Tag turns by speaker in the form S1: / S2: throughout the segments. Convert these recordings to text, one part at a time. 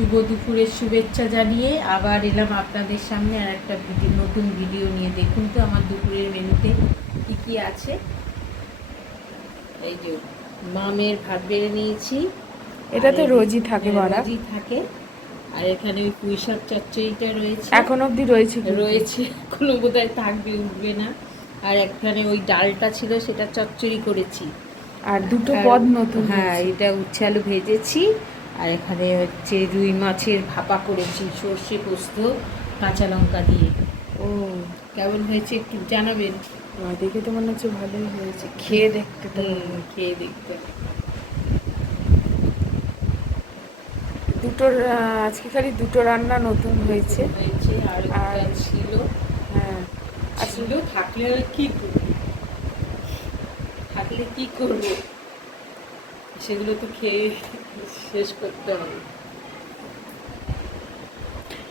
S1: শুভ দুপুরের শুভেচ্ছা জানিয়ে আবার এলাম আপনাদের সামনে আর একটা ভিডিও নতুন ভিডিও নিয়ে। দেখুন তো আমার দুপুরের মেনুতে কি কি আছে। এই যে মামের ভাত বেড়ে নিয়েছি।
S2: এটা তো রোজই থাকে
S1: হ্যাঁ,
S2: বাড়া।
S1: রোজই থাকে। আর এখানে ওই পুঁই শাক চচ্চড়িটা রয়েছে।
S2: এখন অবধি রয়েছে
S1: রয়েছে কোনো বোধহয় থাকবে উঠবে না। আর এখানে ওই ডালটা ছিল সেটা চচ্চড়ি করেছি।
S2: আর দুটো পদ নতুন
S1: হ্যাঁ এটা উচ্ছে আলু ভেজেছি। আর এখানে হচ্ছে রুই মাছের ভাপা করেছি সর্ষে পোস্ত কাঁচা লঙ্কা দিয়ে।
S2: ও
S1: কেমন হয়েছে একটু জানাবেন?
S2: দেখে তো মনে হচ্ছে ভালোই হয়েছে। খেয়ে দেখতে তো
S1: খেয়ে দেখতে।
S2: দুটোর আজকে খালি দুটো রান্না নতুন হয়েছে।
S1: হয়েছে আর
S2: আর-
S1: ছিল।
S2: হ্যাঁ।
S1: আর ছিল থাকলে কি করব? থাকলে কি করব? সেগুলো তো খেয়ে শেষ করতে হবে।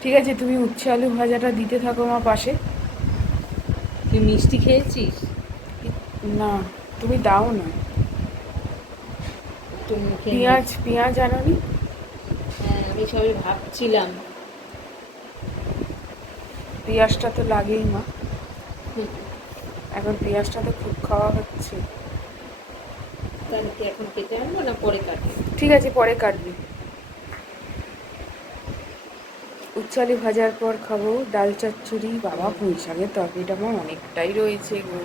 S2: ঠিক আছে তুমি উচ্ছে আলু ভাজাটা দিতে থাকো আমার পাশে।
S1: তুই মিষ্টি খেয়েছিস?
S2: না তুমি দাও না।
S1: মুখে
S2: পেঁয়াজ পেঁয়াজ আনোনি?
S1: হ্যাঁ আমি সবাই ভাবছিলাম।
S2: পেঁয়াজটা তো লাগেই মা। এখন পেঁয়াজটা তো খুব খাওয়া হচ্ছে।
S1: তাহলে কি এখন কেটে আনব না পরে কাটবো?
S2: ঠিক আছে পরে কাটবি। উচ্চালি ভাজার পর খাব ডাল চচ্চড়ি বাবা পুঁই শাকের তরকারিটা আমার অনেকটাই রয়েছে গো।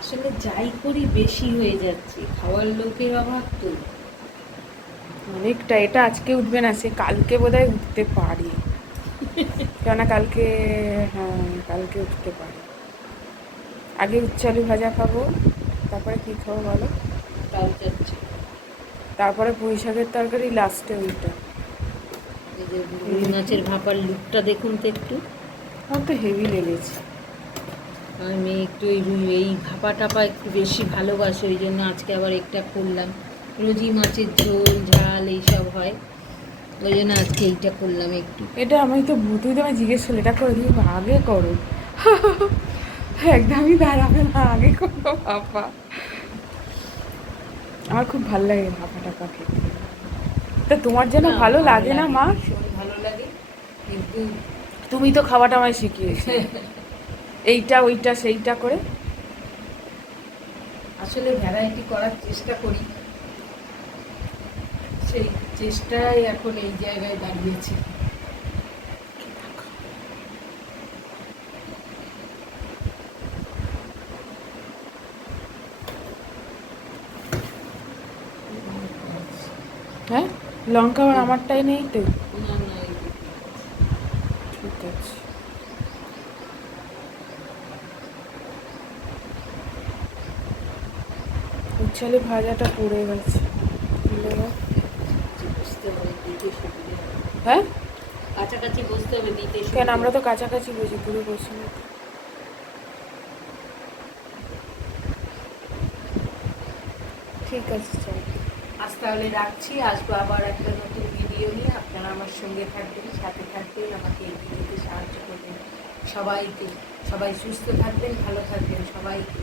S1: আসলে যাই করি বেশি হয়ে যাচ্ছে খাওয়ার লোকের অভাব তো।
S2: অনেকটা এটা আজকে উঠবে না সে কালকে বোধহয় উঠতে পারে। কেননা কালকে হ্যাঁ কালকে উঠতে পারি। আগে উচ্চালু ভাজা খাব তারপরে কী খাব বলো?
S1: তাও যাচ্ছে।
S2: তারপরে পুঁই শাকের তরকারি লাস্টে ওইটা।
S1: এই যে রুই মাছের ভাপার লুকটা দেখুন তো একটু।
S2: আমার তো হেভি লেগেছে।
S1: আমি একটু এই রুই এই ভাপা টাপা একটু বেশি ভালোবাসি ওই জন্য আজকে আবার একটা করলাম। রোজি মাছের ঝোল ঝাল এইসব হয়। ওই জন্য আজকে এইটা করলাম একটু।
S2: এটা আমি তো তুই তো আমি জিজ্ঞেস করলি এটা করে দিই আগে করো। একদমই দাঁড়াবে না আগে করো বাবা আমার খুব ভালো লাগে ভাপা টাপা খেতে তা তোমার যেন ভালো লাগে না মা?
S1: ভালো লাগে কিন্তু
S2: তুমি তো খাওয়াটা আমায় শিখিয়েছো এইটা ওইটা সেইটা করে?
S1: আসলে ভ্যারাইটি করার চেষ্টা করি। সেই চেষ্টাই এখন এই জায়গায় দাঁড়িয়েছে
S2: হ্যাঁ লঙ্কা আর আমারটাই নেই তো? ঠিক আছে। উচ্ছালে ভাজাটা পড়ে গেছে। হ্যাঁ?
S1: কাছাকাছি বসতে হবে দিতে
S2: কেন আমরা তো কাছাকাছি বসি দূরে বসি না। ঠিক আছে চল।
S1: আজ তাহলে রাখছি। আসব আবার একটা নতুন ভিডিও নিয়ে। আপনারা আমার সঙ্গে থাকবেন, সাথে থাকবেন, আমাকে এগিয়ে সাহায্য করবেন। সবাইকে, সবাই সুস্থ থাকবেন, ভালো থাকবেন, সবাইকে।